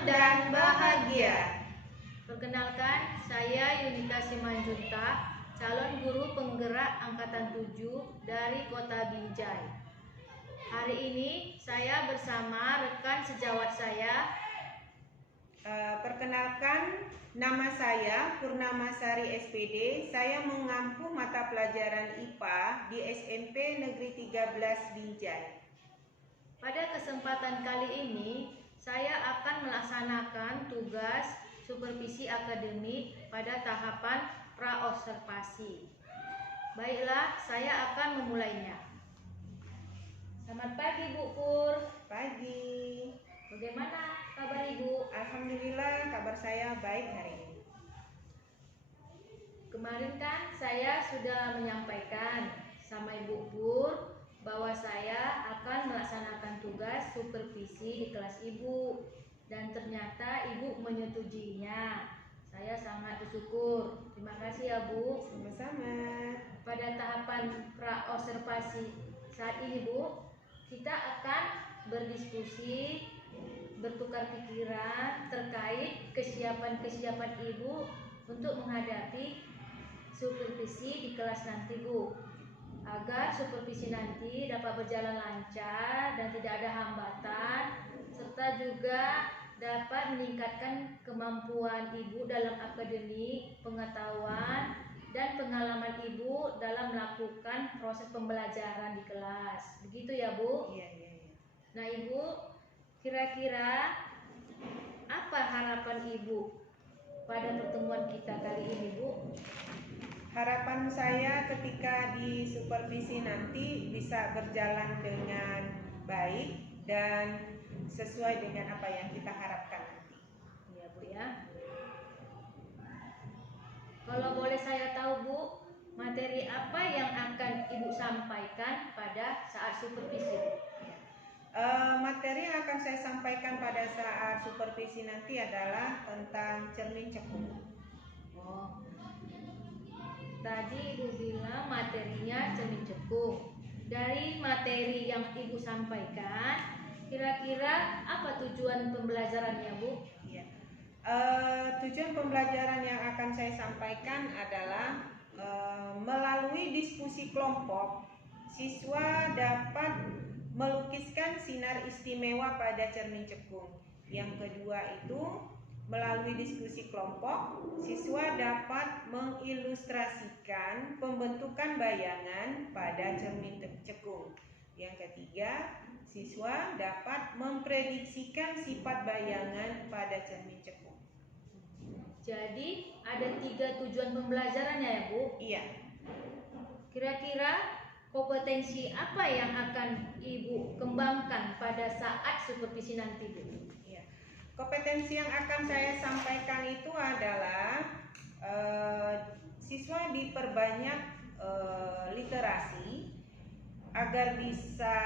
senang dan bahagia. Perkenalkan, saya Yunika Simanjuntak, calon guru penggerak Angkatan 7 dari Kota Binjai. Hari ini saya bersama rekan sejawat saya. Perkenalkan, nama saya Purnamasari SPD. Saya mengampu mata pelajaran IPA di SMP Negeri 13 Binjai. Pada kesempatan kali ini, saya akan melaksanakan tugas supervisi akademik pada tahapan praobservasi. Baiklah, saya akan memulainya. Selamat pagi, Bu Pur. Pagi. Bagaimana kabar Ibu? Alhamdulillah, kabar saya baik hari ini. Kemarin kan saya sudah menyampaikan sama Ibu Pur bahwa saya akan melaksanakan tugas supervisi di kelas Ibu, dan ternyata Ibu menyetujuinya. Saya sangat bersyukur. Terima kasih ya Bu. Sama-sama. Pada tahapan praobservasi saat ini Bu, kita akan berdiskusi, bertukar pikiran terkait kesiapan Ibu untuk menghadapi supervisi di kelas nanti Bu, agar supervisi nanti dapat berjalan lancar dan tidak ada hambatan, serta juga dapat meningkatkan kemampuan Ibu dalam akademik, pengetahuan, dan pengalaman Ibu dalam melakukan proses pembelajaran di kelas. Begitu ya Bu? Iya. Nah Ibu, kira-kira apa harapan Ibu pada pertemuan kita kali ini Bu? Harapan saya ketika di supervisi nanti bisa berjalan dengan baik dan sesuai dengan apa yang kita harapkan nanti. Iya Bu ya. Kalau boleh saya tahu Bu, materi apa yang akan Ibu sampaikan pada saat supervisi Bu? Materi yang akan saya sampaikan pada saat supervisi nanti adalah tentang cermin cekung. Oh, tadi Ibu bilang materinya cermin cekung. Dari materi yang Ibu sampaikan, kira-kira apa tujuan pembelajarannya Bu? Ya. Tujuan pembelajaran yang akan saya sampaikan adalah melalui diskusi kelompok, siswa dapat melukiskan sinar istimewa pada cermin cekung. Yang kedua itu, melalui diskusi kelompok, siswa dapat mengilustrasikan pembentukan bayangan pada cermin cekung. Yang ketiga, siswa dapat memprediksikan sifat bayangan pada cermin cekung. Jadi ada 3 tujuan pembelajarannya ya Bu? Iya. Kira-kira kompetensi apa yang akan Ibu kembangkan pada saat supervisi nanti Bu? Iya. Kompetensi yang akan saya sampaikan itu adalah siswa diperbanyak literasi agar bisa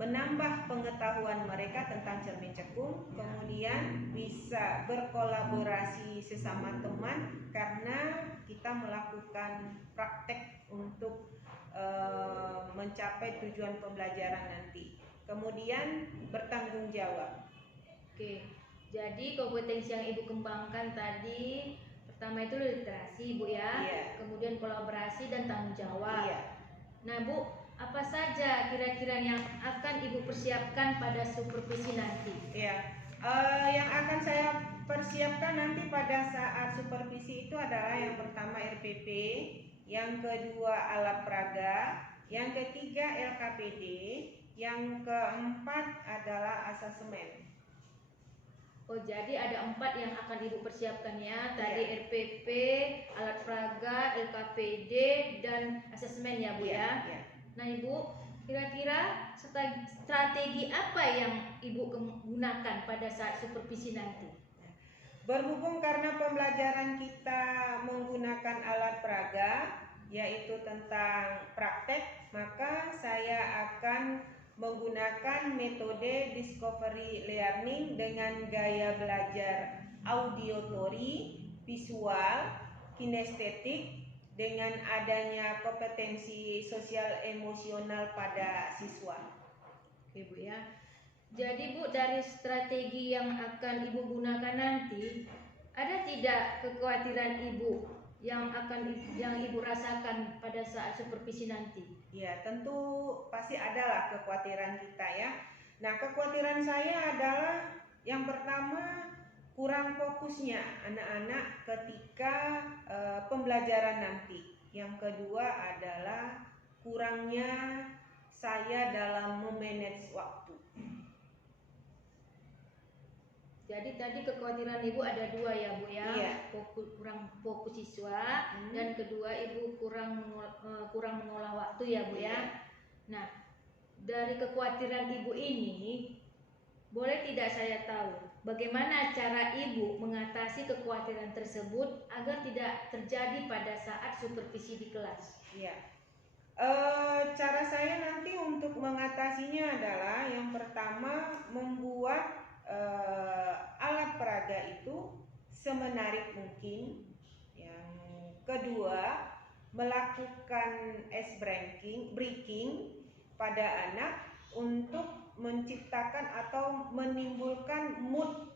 menambah pengetahuan mereka tentang cermin cekung, kemudian bisa berkolaborasi sesama teman karena kita melakukan praktek untuk mencapai tujuan pembelajaran nanti. Kemudian bertanggung jawab. Oke, jadi kompetensi yang Ibu kembangkan tadi pertama itu literasi Bu ya, Iya. kemudian kolaborasi dan tanggung jawab. Iya. Nah Bu, apa saja kira-kira yang akan Ibu persiapkan pada supervisi nanti? Ya, yang akan saya persiapkan nanti pada saat supervisi itu adalah yang pertama RPP, yang kedua alat peraga, yang ketiga LKPD, yang keempat adalah asesmen. Oh, jadi ada 4 yang akan Ibu persiapkan ya. Tadi Iya. RPP, alat peraga, LKPD, dan asesmen ya Bu Iya, ya. iya. Nah Ibu, kira-kira strategi apa yang Ibu gunakan pada saat supervisi nanti? Berhubung karena pembelajaran kita menggunakan alat peraga, yaitu tentang praktek, maka saya akan menggunakan metode discovery learning dengan gaya belajar auditory, visual, kinestetik, dengan adanya kompetensi sosial emosional pada siswa. Oke Bu ya. Jadi Bu, dari strategi yang akan Ibu gunakan nanti, ada tidak kekhawatiran Ibu yang Ibu rasakan pada saat supervisi nanti? Ya, tentu pasti adalah kekhawatiran kita ya. Nah, kekhawatiran saya adalah yang pertama kurang fokusnya anak-anak ketika pembelajaran nanti. Yang kedua adalah kurangnya saya dalam memanage waktu. Jadi tadi kekhawatiran Ibu ada dua ya Bu ya, Iya. kurang fokus siswa dan kedua Ibu kurang mengolah waktu ya Bu ya. Nah, dari kekhawatiran Ibu ini, boleh tidak saya tahu bagaimana cara Ibu mengatasi kekhawatiran tersebut agar tidak terjadi pada saat supervisi di kelas? Iya. Cara saya nanti untuk mengatasinya adalah yang pertama membuat alat peraga itu semenarik mungkin. Yang kedua, melakukan ice breaking pada anak untuk menciptakan atau menimbulkan mood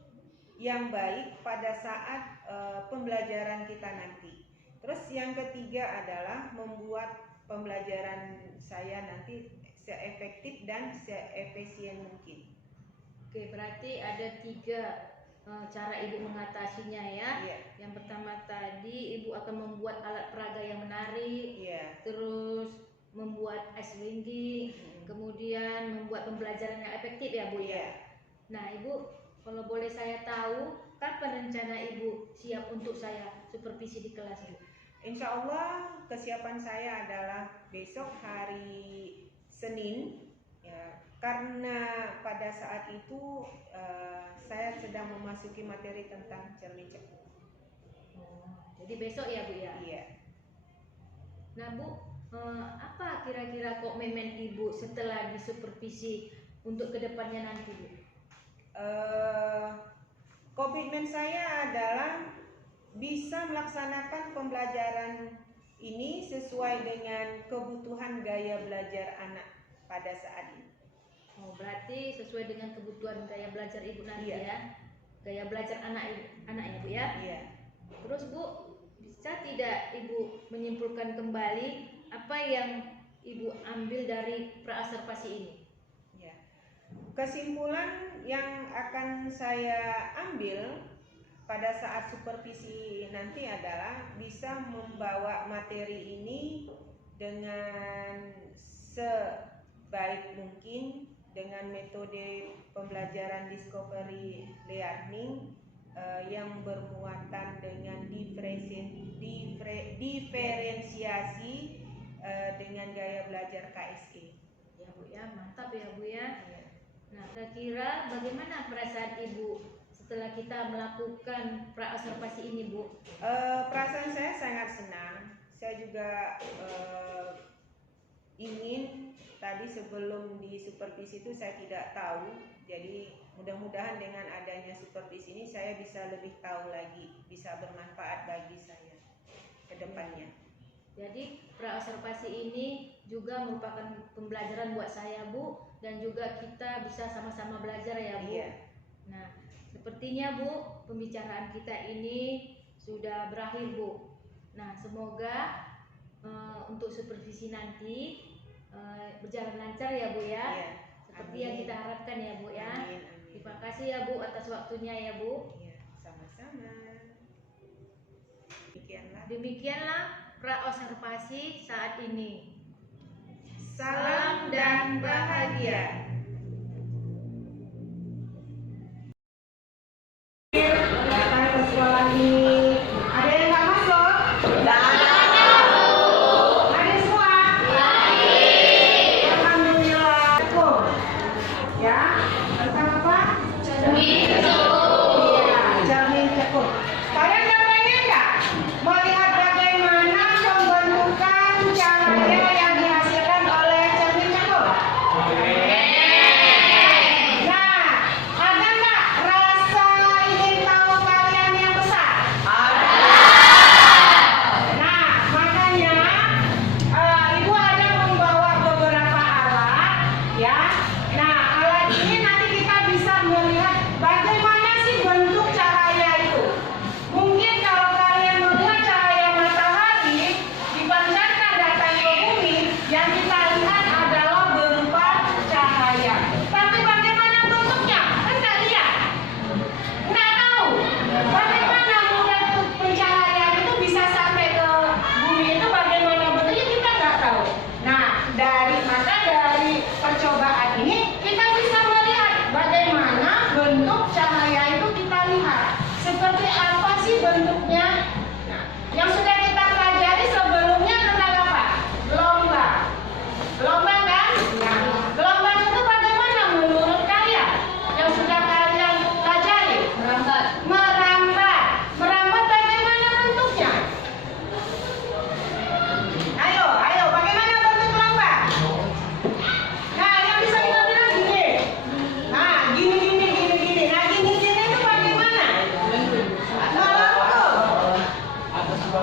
yang baik pada saat pembelajaran kita nanti. Terus yang ketiga adalah membuat pembelajaran saya nanti seefektif dan seefisien mungkin. Oke, berarti ada 3 cara Ibu mengatasinya ya. Iya. Yang pertama tadi Ibu akan membuat alat peraga yang menarik, Iya. terus membuat ice breaking, kemudian membuat pembelajaran yang efektif ya Bu ya. Iya. Nah Ibu, kalau boleh saya tahu kapan rencana Ibu siap untuk saya supervisi di kelas Bu? Insya Allah kesiapan saya adalah besok hari Senin ya, karena pada saat itu saya sedang memasuki materi tentang cermin cepu. Jadi besok ya Bu ya? Iya. Nah Bu, apa kira-kira komitmen Ibu setelah disupervisi untuk kedepannya nanti Bu? Komitmen saya adalah bisa melaksanakan pembelajaran ini sesuai dengan kebutuhan gaya belajar anak pada saat ini. Oh, berarti sesuai dengan kebutuhan gaya belajar Ibu nanti Iya. ya? Gaya belajar anaknya Bu ya? Iya. Terus Bu, bisa tidak Ibu menyimpulkan kembali apa yang Ibu ambil dari praobservasi ini? Ya. Kesimpulan yang akan saya ambil pada saat supervisi nanti adalah bisa membawa materi ini dengan sebaik mungkin dengan metode pembelajaran discovery learning yang bermuatan dengan diferensiasi dengan gaya belajar KSE. Ya Bu ya, mantap ya Bu ya. Nah, kira-kira bagaimana perasaan Ibu setelah kita melakukan praobservasi ini Bu? Perasaan saya sangat senang. Saya juga ingin tadi sebelum di supervisi itu saya tidak tahu. Jadi mudah-mudahan dengan adanya supervisi ini saya bisa lebih tahu lagi, bisa bermanfaat bagi saya ke depannya. Jadi praobservasi ini juga merupakan pembelajaran buat saya Bu, dan juga kita bisa sama-sama belajar ya Bu. Iya. Nah, sepertinya Bu, pembicaraan kita ini sudah berakhir Bu. Nah, semoga untuk supervisi nanti berjalan lancar ya Bu ya. Iya. Seperti Amin. yang kita harapkan ya Bu ya. Amin, amin. Terima kasih ya Bu atas waktunya ya Bu. Iya, sama-sama. Demikianlah praobservasi saat ini. Salam dan bahagia. Datang ke sekolah ini. Ada yang nggak masuk? Ada semua? Alhamdulillah. Ya, tentang apa? Cermin cepu. Kalian nggak pengen nggak melihat bagaimana pembentukan cahaya yang dihasilkan oleh cermin cepu? Nah, ada nggak rasa ingin tahu kalian yang besar? Ada.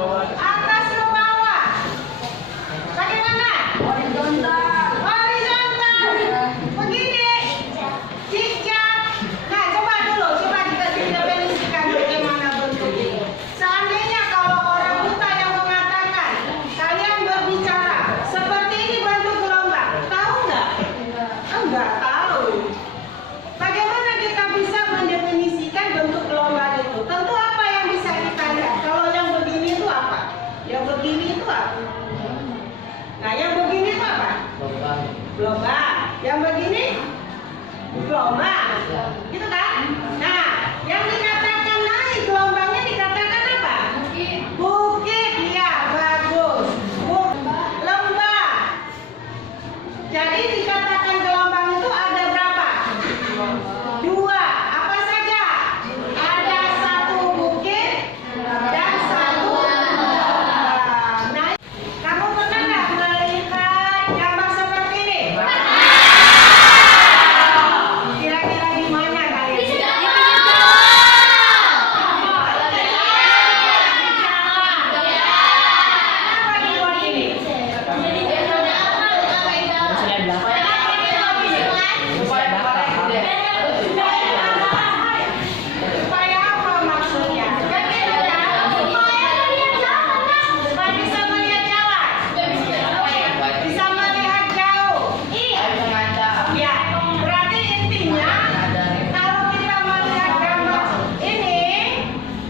Atas ke bawah. Bagaimana? Horizontal. Begini. Zigzag. Nah, coba kita definisikan bagaimana bentuknya. Seandainya kalau orang buta yang mengatakan, kalian berbicara seperti ini bentuk gelombang, tahu nggak? Enggak tahu. Bagaimana kita bisa mendefinisikan bentuk gelombang itu? Tentu apa yang bisa kita lihat? Kalau yang begini itu apa? Yang begini itu apa? Nah, yang begini itu apa? Gelombang. Yang begini? Gelombang. Gitu kan? Nah, yang dikatakan naik gelombangnya dikatakan apa? Bukit. Ya, bagus. Lembah. Jadi dikatakan gelombang itu ada berapa? Dua. Apa saja? Ada satu bukit dan satu lembah. Nah, kamu pernah nggak melihat gambar seperti ini? Kira-kira di mana kalian? Kenapa dibuat ini? Supaya apa maksudnya? Supaya bisa melihat jalan. Bisa melihat jauh. Ya, berarti intinya kalau kita melihat gambar ini,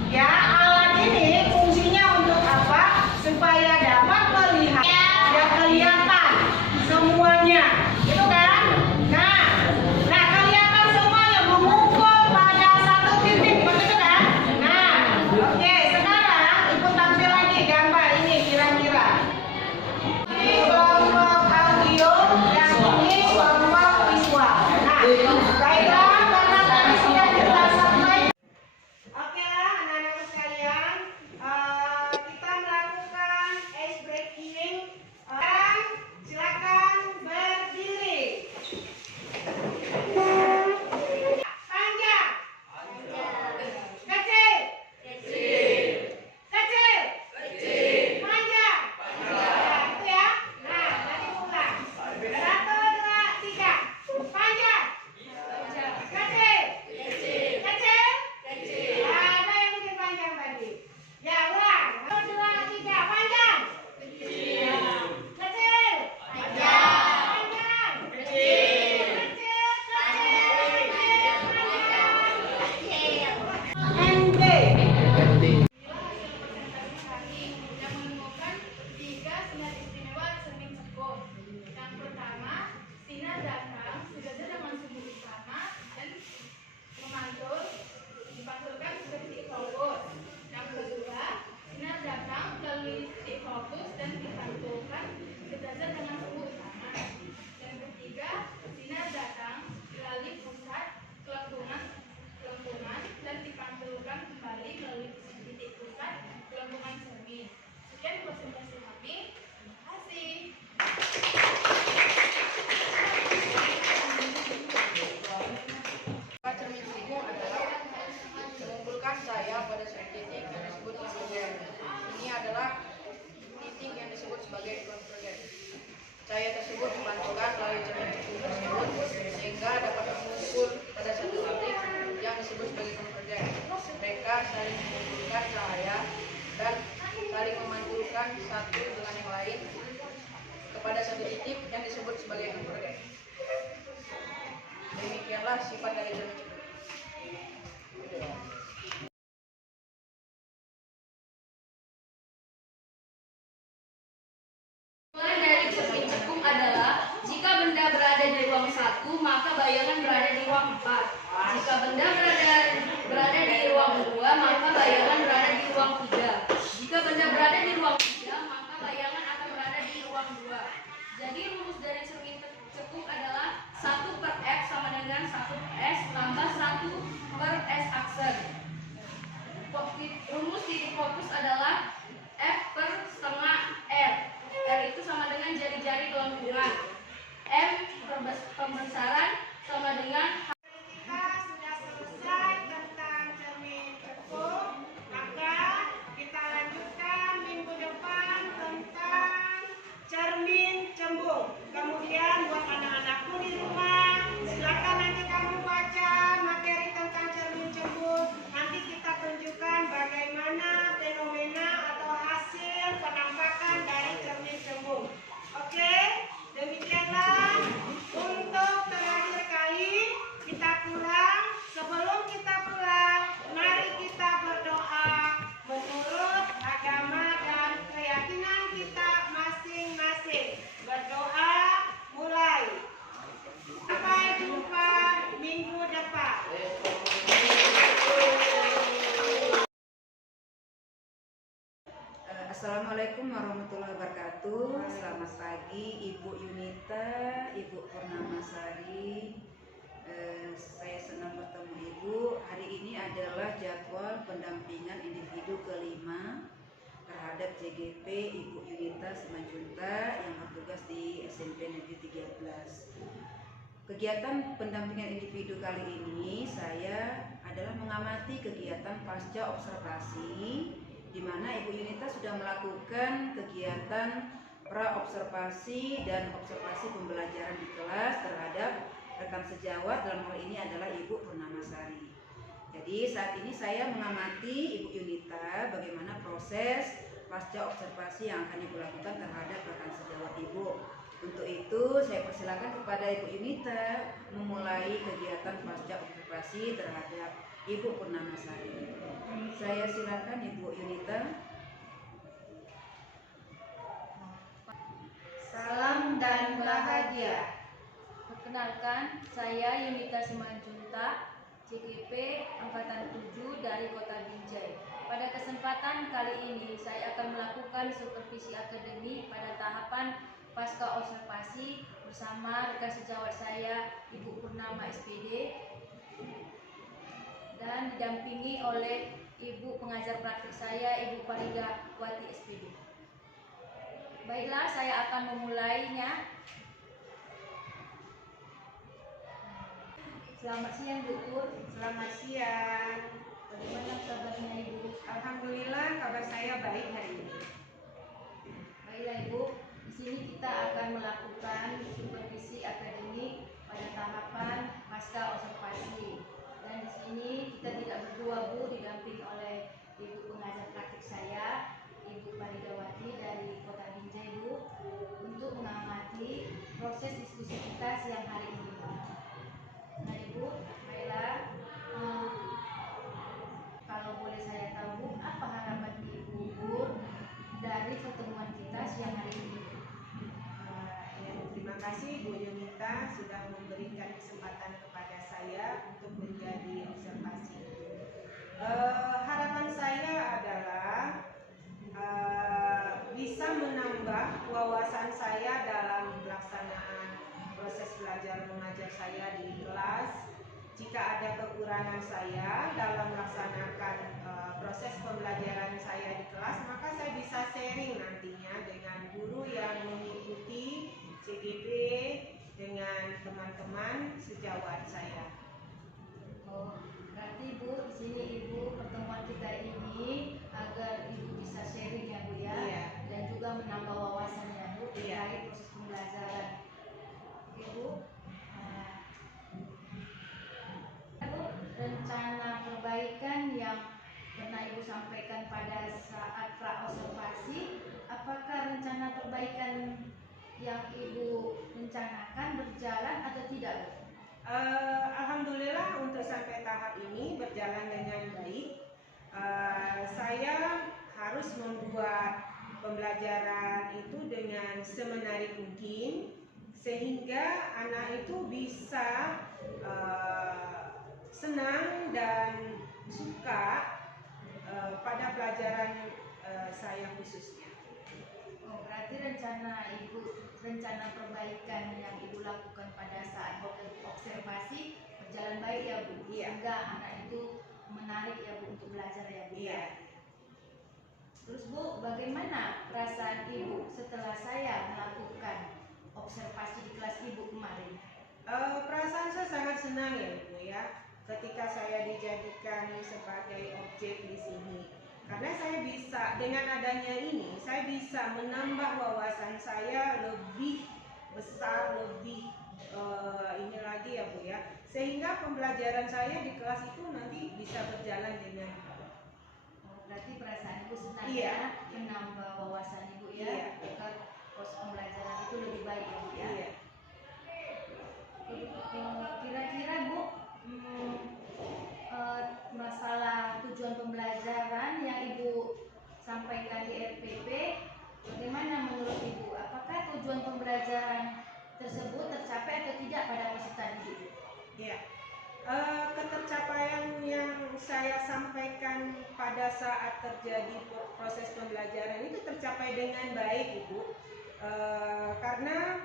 ya alat ini fungsinya untuk apa? Supaya dapat melihat yang kelihatan semuanya, gitu kan? Nah kelihatan semuanya mengumpul pada satu titik, begitu kan? Nah, oke, sekarang ikut tampil lagi gambar ini kira-kira. Ini kelompok audio, yang ini kelompok visual. Nah, baiklah, karena tadi sudah kita sampaikan. Oke lah, anak-anak sekalian, kita melakukan ice breaking. Silakan berdiri. Panjang. Kecil. Kecil. Panjang. Ya, itu ya. Nah, tadi ulang. 1, 2, 3. Panjang. Kecil. Kecil. Ada yang bikin panjang tadi. Ya, ulang. 1, 2, 3. Panjang. Kecil. Panjang. ND. Yang menemukan 3 sinar istimewa cermin cekung. Yang pertama, sinar datang sejajar dengan sumber utama dan dipantulkan ke titik fokus. Yang kedua, sinar datang melalui titik fokus dan dipantulkan sejajar dengan sumber utama. Yang ketiga, sinar datang melalui pusat kelengkungan dan dipantulkan kembali melalui titik pusat gelembungan cermin. Sekian presentasi kami. Terima kasih. Cermin cekung adalah mengumpulkan cahaya pada suatu titik yang disebut konvergen. Ini adalah titik yang disebut sebagai konvergen. Cahaya tersebut dipantulkan melalui cermin cekung tersebut sehingga dapat mengumpul pada satu titik yang disebut sebagai konvergen. Mereka saling mengumpulkan cahaya dan saling memantulkan satu dengan yang lain kepada satu titik yang disebut sebagai konvergen. Demikianlah sifat dari cermin cekung. Mulai dari cermin cekung adalah jika benda berada di ruang 1, maka bayangan berada di ruang 4. Jika benda berada di ruang 2, maka bayangan berada di ruang 3. Jika benda berada di ruang 3, maka bayangan akan berada di ruang 2. Jadi rumus dari cermin cekung adalah 1/F sama dengan 1S tambah 1/S aksen. Rumus titik fokus adalah F/setengah R. R itu sama dengan jari-jari kelengkungan. M pembesaran sama dengan Kita sudah selesai. Assalamualaikum warahmatullahi wabarakatuh. Selamat pagi Ibu Yunita, Ibu Purnamasari. Saya senang bertemu Ibu. Hari ini adalah jadwal pendampingan individu kelima terhadap JGP Ibu Yunita Simanjuntak yang bertugas di SMP Negeri 13. Kegiatan pendampingan individu kali ini saya adalah mengamati kegiatan pasca observasi, di mana Ibu Yunita sudah melakukan kegiatan pra-observasi dan observasi pembelajaran di kelas terhadap rekan sejawat, dalam hal ini adalah Ibu Purnamasari. Jadi saat ini saya mengamati Ibu Yunita bagaimana proses pasca observasi yang akan Ibu lakukan terhadap rekan sejawat Ibu. Untuk itu saya persilakan kepada Ibu Yunita memulai kegiatan pasca observasi terhadap Ibu Purnamasari. Saya silakan Ibu Yunita. Salam dan bahagia. Perkenalkan, saya Yunita Simanjuntak, JGP Angkatan 7 dari Kota Binjai. Pada kesempatan kali ini saya akan melakukan supervisi akademik pada tahapan pasca observasi bersama rekan sejawat saya Ibu Purnama SPD dan didampingi oleh Ibu pengajar praktik saya Ibu Farida Wati SPD. Baiklah, saya akan memulainya. Selamat siang Bu Pur. Selamat siang. Bagaimana kabarnya Ibu? Alhamdulillah kabar saya baik hari ini. Baiklah Ibu, di sini kita akan melakukan supervisi akademik pada tahapan pasca observasi. Dan di sini kita tidak berdua Bu, didampingi oleh Ibu pengajar praktik saya, Ibu Faridawati dari Kota Binjai Bu, untuk mengamati proses diskusi kita siang hari ini. Nah Ibu, baiklah, kalau boleh saya tahu Bu, apa harapan Ibu Bu dari pertemuan kita siang hari ini? Terima kasih Bu Yunita sudah memberikan kesempatan kepada saya untuk menjadi observasi. Harapan saya adalah bisa menambah wawasan saya dalam pelaksanaan proses belajar mengajar saya di kelas. Jika ada kekurangan saya dalam melaksanakan proses pembelajaran saya di kelas, maka saya bisa sharing nantinya dengan guru yang mengikuti CGP dengan teman-teman sejawat saya. Oh, berarti Bu, di sini Ibu pertemuan kita ini agar Ibu bisa sharing ya Bu ya, Iya. dan juga menambah wawasan ya Bu Iya. terkait proses pembelajaran. Oke Bu. Bu, rencana perbaikan yang pernah Ibu sampaikan pada saat pra-observasi, apakah rencana perbaikan yang Ibu rencanakan berjalan atau tidak Bu? Alhamdulillah untuk sampai tahap ini berjalan dengan baik. Saya harus membuat pembelajaran itu dengan semenarik mungkin sehingga anak itu bisa senang dan suka pada pelajaran saya khususnya. Oh, berarti rencana perbaikan yang Ibu lakukan pada saat observasi berjalan baik ya Bu? Iya. Sehingga anak itu menarik ya Bu untuk belajar ya Bu? Iya. Terus Bu, bagaimana perasaan Ibu setelah saya melakukan observasi di kelas Ibu kemarin? Perasaan saya sangat senang ya Ibu ya, ketika saya dijadikan sebagai objek di sini. Karena saya bisa, dengan adanya ini, saya bisa menambah wawasan saya lebih besar, lebih ini lagi ya Bu ya. Sehingga pembelajaran saya di kelas itu nanti bisa berjalan dengan Oh, berarti perasaan Ibu senang Iya. ya, menambah wawasan Ibu ya, Iya. agar proses pembelajaran itu lebih baik ya Bu ya. Iya. Kira-kira Bu, masalah tujuan pembelajaran yang Ibu sampaikan di RPP, bagaimana menurut Ibu? Apakah tujuan pembelajaran tersebut tercapai atau tidak pada peserta didik? Ya, ketercapaian yang saya sampaikan pada saat terjadi proses pembelajaran itu tercapai dengan baik Ibu. Karena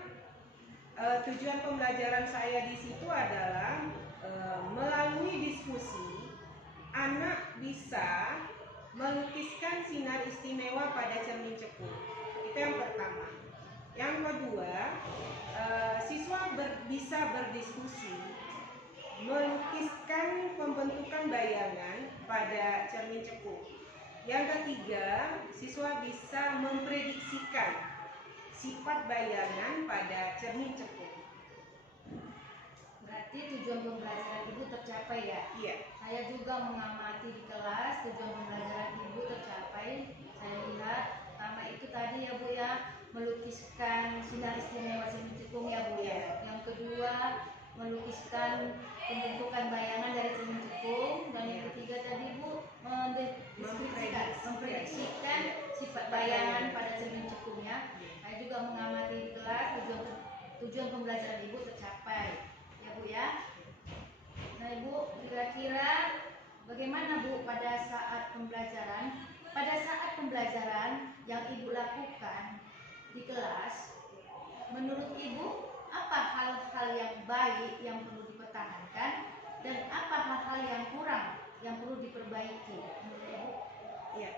tujuan pembelajaran saya di situ adalah melalui diskusi anak bisa melukiskan sinar istimewa pada cermin cepu. Itu yang pertama. Yang kedua, siswa bisa berdiskusi melukiskan pembentukan bayangan pada cermin cepu. Yang ketiga, siswa bisa memprediksikan sifat bayangan pada cermin cepu. Berarti tujuan pembelajaran Ibu tercapai ya? Iya. Saya juga mengamati di kelas tujuan pembelajaran Ibu tercapai. Saya lihat pertama itu tadi ya Bu ya, melukiskan sinar istimewa cermin cekung ya Bu ya. Yang kedua, melukiskan pembentukan bayangan dari cermin cekung, dan yang ketiga tadi Bu memprediksikan sifat bayangan pada cermin cekung ya. Saya juga mengamati di kelas tujuan pembelajaran Ibu tercapai ya Bu ya. Nah Ibu, kira-kira bagaimana Bu pada saat pembelajaran? Pada saat pembelajaran yang Ibu lakukan di kelas, menurut Ibu apa hal-hal yang baik yang perlu dipertahankan dan apa hal-hal yang kurang yang perlu diperbaiki menurut Ibu? Iya.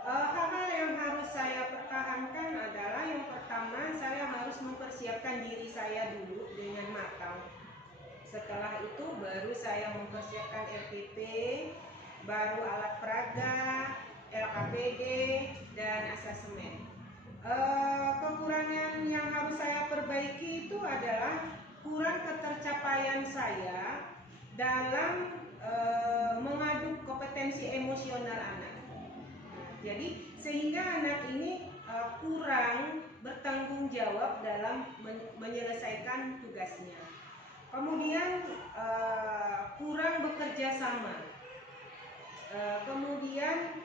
Hal-hal yang harus saya pertahankan adalah yang pertama, saya harus mempersiapkan diri saya dulu dengan matang. Setelah itu baru saya mempersiapkan RPP, baru alat peraga, LKPD, dan asesmen. Kekurangan yang harus saya perbaiki itu adalah kurang ketercapaian saya dalam mengaduk kompetensi emosional anak. Jadi sehingga anak ini kurang bertanggung jawab dalam menyelesaikan tugasnya. Kemudian kurang bekerja sama. Kemudian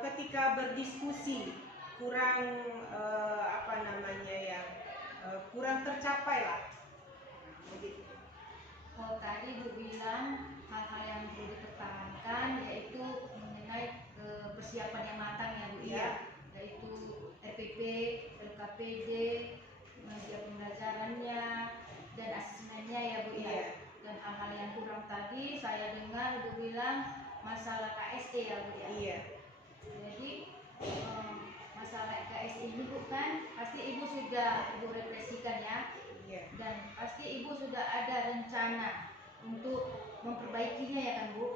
ketika berdiskusi kurang kurang tercapai lah. Begitu. Oh, tadi Bu bilang hal-hal yang perlu dipertahankan yaitu mengenai persiapan yang matang ya Bu ya, yaitu RPP, LKPD, media pembelajarannya dan asesmennya ya Bu ya. Dan hal-hal yang kurang tadi saya dengar Bu bilang masalah KSE ya Bu ya. Iya. Jadi masalah KSE ini Bu kan pasti Ibu sudah Ibu refleksikan ya. Dan pasti Ibu sudah ada rencana untuk memperbaikinya ya kan Bu.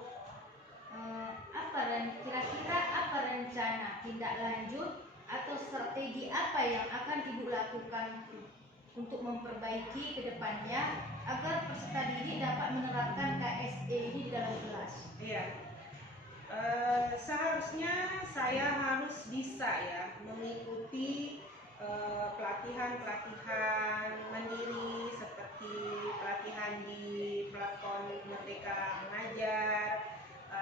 Kira-kira apa rencana tindak lanjut atau strategi apa yang akan Ibu lakukan untuk memperbaiki ke depannya agar peserta didik dapat menerapkan KSE ini di dalam kelas? Iya. Seharusnya saya harus bisa ya mengikuti pelatihan-pelatihan mandiri seperti pelatihan di platform Merdeka Mengajar.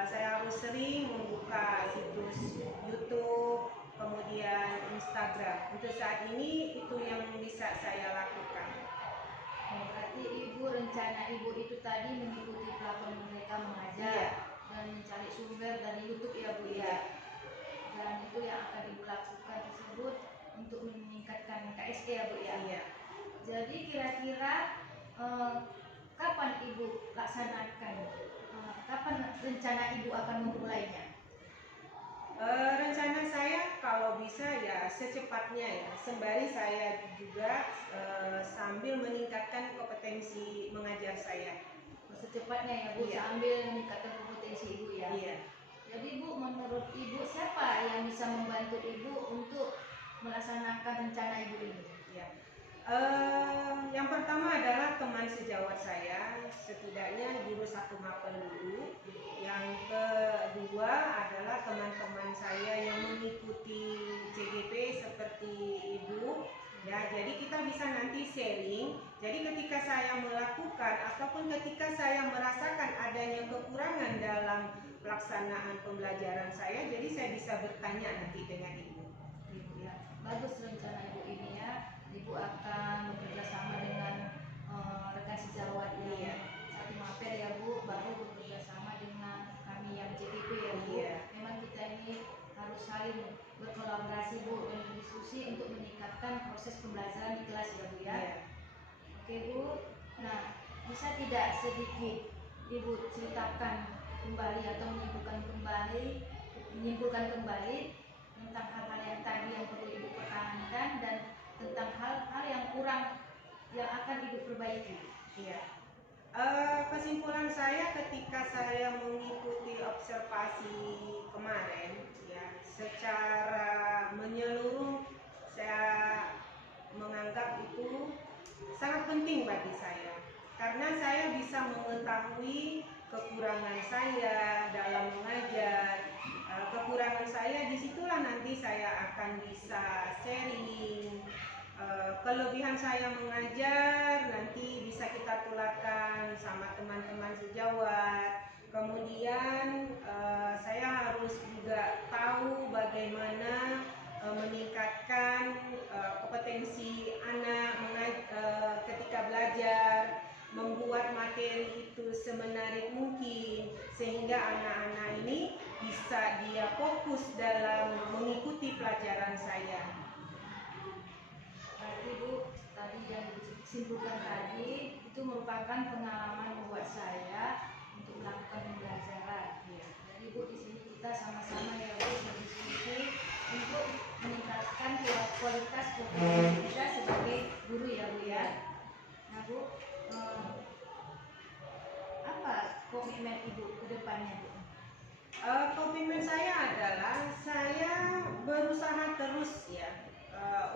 Saya harus sering membuka situs YouTube, kemudian Instagram. Untuk saat ini itu yang bisa saya lakukan. Berarti Ibu rencana Ibu itu tadi mengikuti platform Merdeka Mengajar dan mencari sumber dari YouTube ya Bu ya. Dan itu yang akan Ibu lakukan tersebut untuk meningkatkan KSE ya Bu ya. Jadi kira-kira kapan Ibu laksanakan? Kapan rencana Ibu akan memulainya? Rencana saya kalau bisa ya secepatnya ya, sembari saya juga sambil meningkatkan kompetensi mengajar saya. Secepatnya ya Bu, sambil meningkatkan kompetensi Ibu ya. Jadi Bu, menurut Ibu siapa yang bisa membantu Ibu untuk melaksanakan rencana Ibu ini? Yang pertama adalah teman sejawat saya, setidaknya guru satu mapel dulu. Yang kedua adalah teman-teman saya yang mengikuti CGP seperti Ibu. Ya, jadi kita bisa nanti sharing. Jadi ketika saya melakukan ataupun ketika saya merasakan adanya kekurangan dalam pelaksanaan pembelajaran saya, jadi saya bisa bertanya nanti dengan Ibu. Bagus rencana Ibu ini ya. Ibu akan bekerja sama dengan rekan sejawat yang satu mapel ya Bu, baru bekerja sama dengan kami yang CPP ya Bu. Memang kita ini harus saling berkolaborasi Bu melaksanakan proses pembelajaran di kelas ya Bu ya. Iya. Oke Bu, nah bisa tidak sedikit Ibu ceritakan kembali atau menyimpulkan kembali tentang hal-hal yang tadi yang perlu Ibu pertahankan dan tentang hal-hal yang kurang yang akan Ibu perbaiki. Iya. Kesimpulan saya ketika saya mengikuti observasi kemarin, ya, secara menyeluruh saya menganggap itu sangat penting bagi saya karena saya bisa mengetahui kekurangan saya dalam mengajar. Kekurangan saya disitulah nanti saya akan bisa sharing. Kelebihan saya mengajar nanti bisa kita tularkan sama teman-teman sejawat. Kemudian saya harus juga tahu bagaimana meningkatkan kompetensi anak ketika belajar, membuat materi itu semenarik mungkin sehingga anak-anak ini bisa dia fokus dalam mengikuti pelajaran saya. Berarti Bu, tadi yang disimpulkan tadi itu merupakan pengalaman membuat saya untuk melakukan pembelajaran. Jadi Bu, di sini kita sama-sama ya Bu berdiskusi untuk meningkatkan kualitas kompetensi kita sebagai guru ya Bu ya. Nah Bu, apa komitmen Ibu ke depannya Bu? Komitmen saya adalah saya berusaha terus ya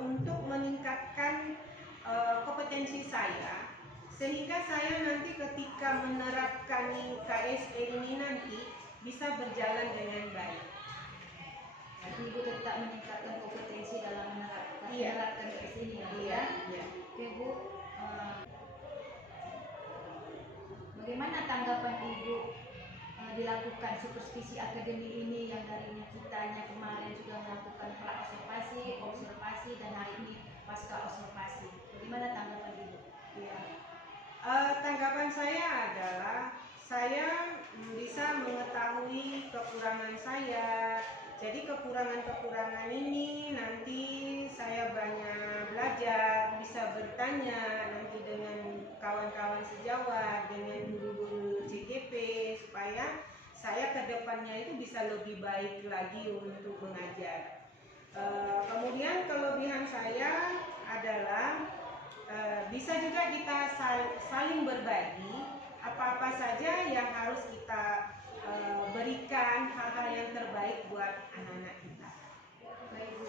untuk meningkatkan kompetensi saya sehingga saya nanti ketika menerapkan KSE ini nanti bisa berjalan dengan baik. Jadi Ibu tetap meningkatkan kompetensi dalam menerapkan KSE ini ya Bu Iya, ya. iya. Oke Bu, bagaimana tanggapan Ibu dilakukan supervisi akademi ini yang darinya kitanya kemarin sudah melakukan observasi dan hari ini pasca observasi. Bagaimana tanggapan Ibu? Ya. Tanggapan saya adalah saya bisa mengetahui kekurangan saya. Jadi kekurangan-kekurangan ini nanti saya banyak belajar, bisa bertanya nanti dengan kawan-kawan sejawat, dengan guru-guru CGP supaya saya ke depannya itu bisa lebih baik lagi untuk mengajar. Kemudian kelebihan saya adalah bisa juga kita saling berbagi apa-apa saja yang harus kita berikan hal-hal yang terbaik buat anak-anak kita. Baik Bu,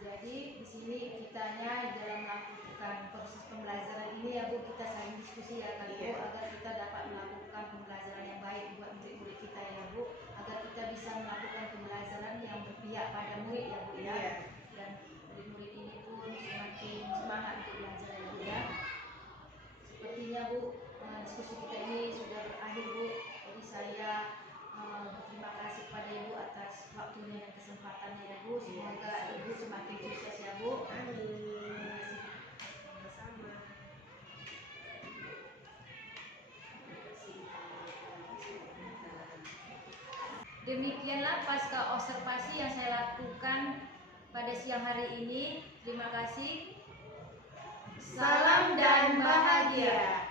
jadi di sini kitanya dalam melakukan proses pembelajaran ini ya Bu, kita saling diskusi ya kan Bu, agar kita dapat melakukan pembelajaran yang baik buat murid-murid kita ya Bu, agar kita bisa melakukan pembelajaran yang berpihak pada murid ya Bu ya. Dan murid-murid ini pun semakin semangat untuk belajar ya Bu ya. Sepertinya Bu, diskusi kita ini sudah berakhir Bu. Jadi saya berterima kasih kepada Ibu atas waktunya dan kesempatannya ya Bu. Semoga Ibu semakin sukses ya Bu. Amin. Sama-sama. Demikianlah pasca observasi yang saya lakukan pada siang hari ini. Terima kasih. Salam dan bahagia.